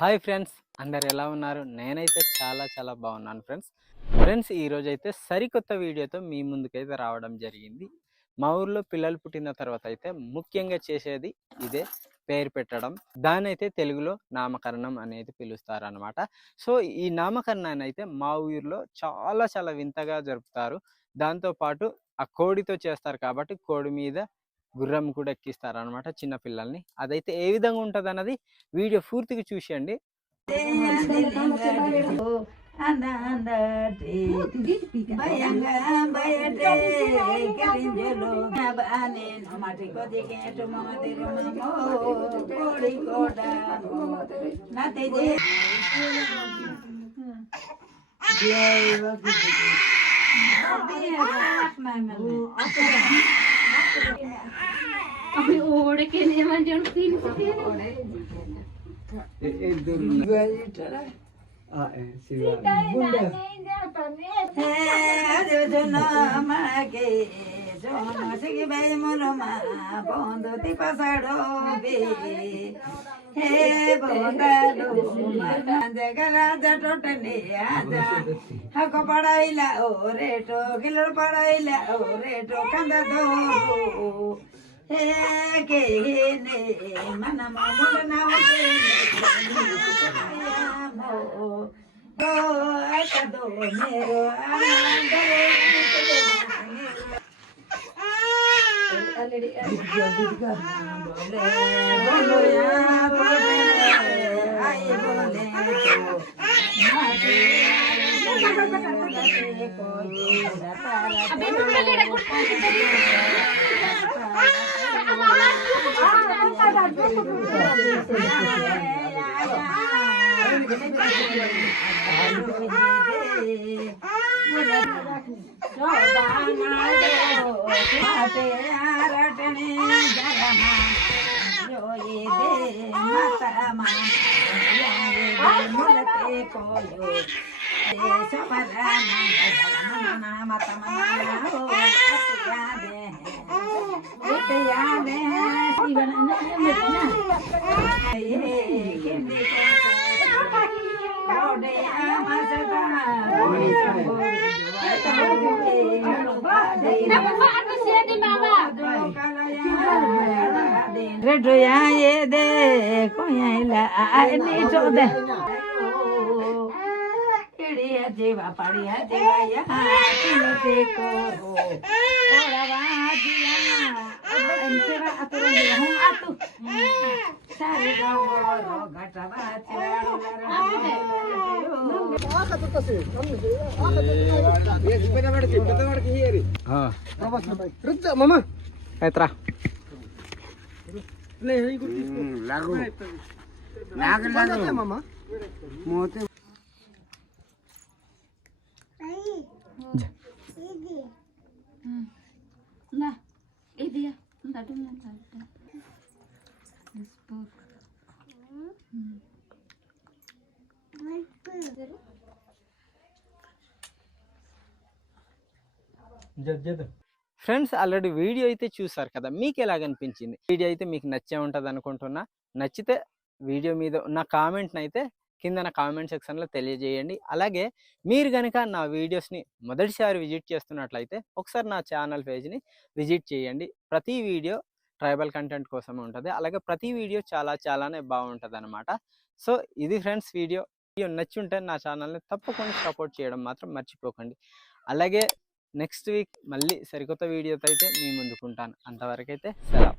Hi friends, అందరు ఎలా ఉన్నారు? నేనైతే చాలా బాగున్నాను ఫ్రెండ్స్ ఈ రోజు అయితే సరికొత్త వీడియోతో మీ ముందుకైతే రావడం జరిగింది. మా ఊర్లో పిల్లలు పుట్టిన తర్వాత అయితే ముఖ్యంగా చేసేది ఇదే, పేరు పెట్టడం. దానైతే తెలుగులో నామకరణం అనేది పిలుస్తారనమాట. సో ఈ నామకరణాన్ని అయితే మా ఊరిలో చాలా వింతగా జరుపుతారు. దాంతో పాటు ఆ కోడితో చేస్తారు కాబట్టి కోడి మీద గుర్రం కూడా ఎక్కిస్తారనమాట చిన్న పిల్లల్ని. అదైతే ఏ విధంగా ఉంటుంది అన్నది వీడియో పూర్తిగా చూసేయండి. अभी ओढ़ के लिए मैं जो फील हको पढ़ाईला ओ रेटो किलो पढ़ाईला ओ रेटो कंद दो हे के ने मन मोल ना हो दो ऐसा दो मेरो आनंद ऑलरेडी बोलो या बोले आई बोले रेडो ये दे कोयला आनी तो दे केड़िया जीवा पड़िया जीवा यहाँ किलोते को ओरा वाजिया अंतरा अतरा हूँ आतु सारे गाँव रो घटा वाचिया मामा एत्रा लागू लाग लागू मामा मोते ना इदिया दाटू ना दाटू ఫ్రెండ్స్ ఆల్రెడీ వీడియో అయితే చూసారు కదా, మీకు ఎలాగనిపించింది? వీడియో అయితే మీకు నచ్చే ఉంటుంది అనుకుంటున్నా. నచ్చితే వీడియో మీద ఉన్న కామెంట్ని అయితే కింద నా కామెంట్ సెక్షన్లో తెలియజేయండి. అలాగే మీరు కనుక నా వీడియోస్ని మొదటిసారి విజిట్ చేస్తున్నట్లయితే ఒకసారి నా ఛానల్ పేజ్ని విజిట్ చేయండి. ప్రతి వీడియో ట్రైబల్ కంటెంట్ కోసమే ఉంటుంది. అలాగే ప్రతి వీడియో చాలానే బాగుంటుంది అనమాట. సో ఇది ఫ్రెండ్స్ వీడియో నచ్చి ఉంటే నా ఛానల్ని తప్పకుండా సపోర్ట్ చేయడం మాత్రం మర్చిపోకండి. అలాగే నెక్స్ట్ వీక్ మళ్ళీ సరికొత్త వీడియోతో అయితే మీ ముందుకుంటాను. అంతవరకైతే సెలవు.